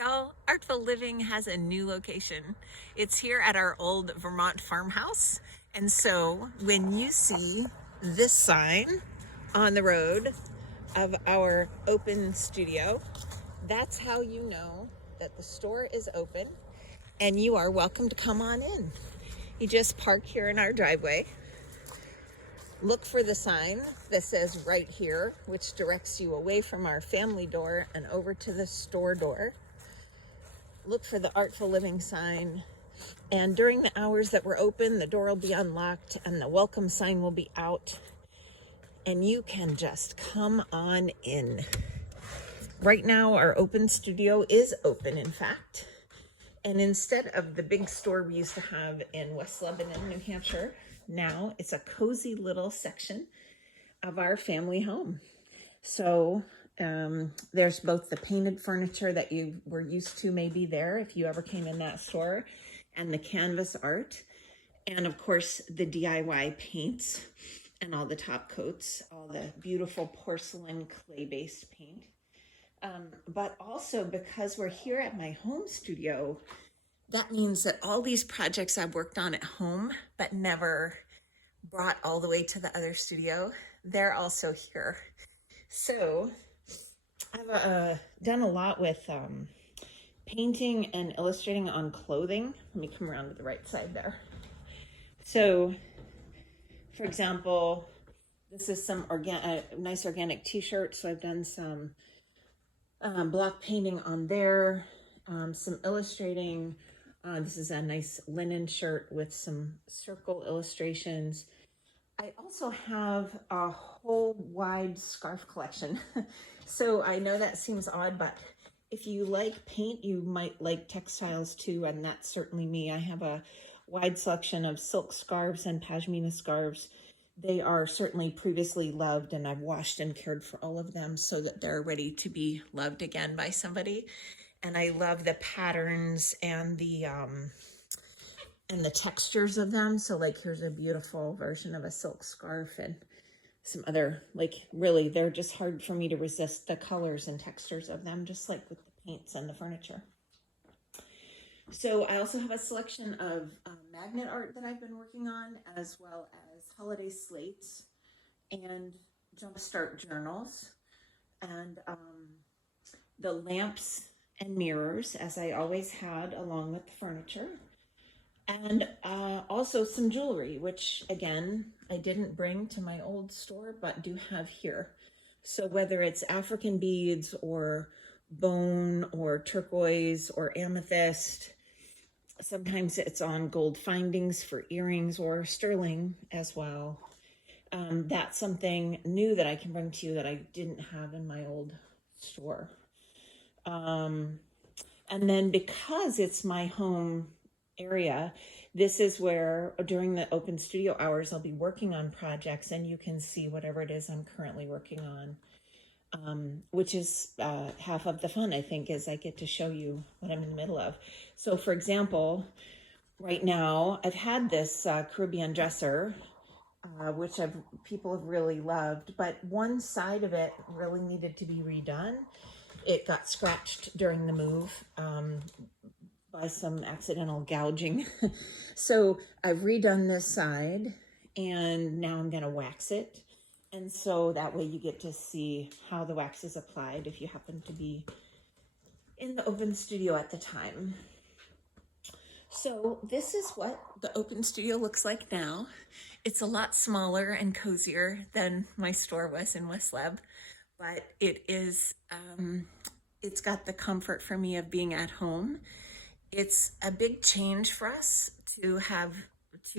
Y'all, Artful Living has a new location. It's here at our old Vermont farmhouse. And so when you see this sign on the road of our open studio, that's how you know that the store is open and you are welcome to come on in. You just park here in our driveway. Look for the sign that says right here, which directs you away from our family door and over to the store door. Look for the Artful Living sign, and during the hours that we're open, the door will be unlocked and the welcome sign will be out, and you can just come on in. Right now, our open studio is open, in fact, and instead of the big store we used to have in West Lebanon, New Hampshire, now it's a cozy little section of our family home. So there's both the painted furniture that you were used to maybe there if you ever came in that store, and the canvas art, and of course the DIY paints and all the top coats, all the beautiful porcelain clay-based paint. But also, because we're here at my home studio, that means that all these projects I've worked on at home but never brought all the way to the other studio, they're also here. So I've done a lot with painting and illustrating on clothing. Let me come around to the right side there. So, for example, this is some nice organic t-shirt. So I've done some block painting on there, some illustrating. This is a nice linen shirt with some circle illustrations. I also have a whole wide scarf collection. So I know that seems odd, but if you like paint, you might like textiles too, and that's certainly me. I have a wide selection of silk scarves and Pashmina scarves. They are certainly previously loved, and I've washed and cared for all of them so that they're ready to be loved again by somebody. And I love the patterns and the textures of them. So like, here's a beautiful version of a silk scarf, and some other, like, really, they're just hard for me to resist the colors and textures of them, just like with the paints and the furniture. So I also have a selection of magnet art that I've been working on, as well as holiday slates and Jumpstart Journals, and the lamps and mirrors, as I always had, along with the furniture. And also some jewelry, which again, I didn't bring to my old store, but do have here. So whether it's African beads or bone or turquoise or amethyst, sometimes it's on gold findings for earrings or sterling as well. That's something new that I can bring to you that I didn't have in my old store. And then because it's my home area, this is where during the open studio hours I'll be working on projects, and you can see whatever it is I'm currently working on, which is half of the fun, I think, is I get to show you what I'm in the middle of. So for example, right now I've had this Caribbean dresser, which people have really loved, but one side of it really needed to be redone. It got scratched during the move by some accidental gouging. So I've redone this side, and now I'm going to wax it. And so that way you get to see how the wax is applied if you happen to be in the open studio at the time. So this is what the open studio looks like now. It's a lot smaller and cozier than my store was in West Leb, but it is, it's got the comfort for me of being at home. It's a big change for us to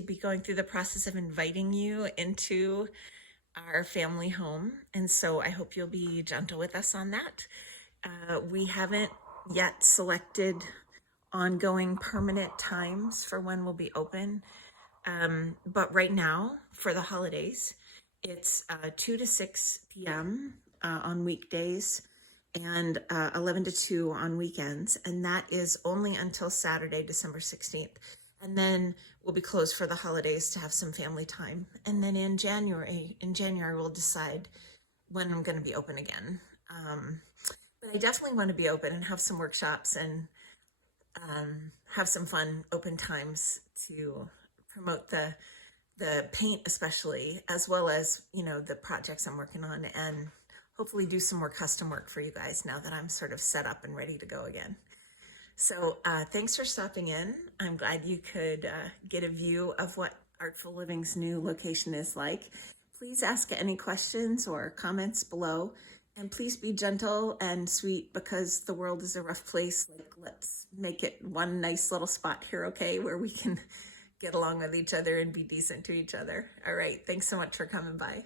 be going through the process of inviting you into our family home. And so I hope you'll be gentle with us on that. We haven't yet selected ongoing permanent times for when we'll be open. But right now, for the holidays, it's 2 to 6 p.m. On weekdays, and 11 to 2 on weekends. And that is only until Saturday, December 16th. And then we'll be closed for the holidays to have some family time. And then in January we'll decide when I'm going to be open again. But I definitely want to be open and have some workshops and have some fun open times to promote the paint especially, as well as, you know, the projects I'm working on, and hopefully do some more custom work for you guys now that I'm sort of set up and ready to go again. So thanks for stopping in. I'm glad you could get a view of what Artful Living's new location is like. Please ask any questions or comments below, and please be gentle and sweet because the world is a rough place. Like, let's make it one nice little spot here, okay, where we can get along with each other and be decent to each other. All right, thanks so much for coming by.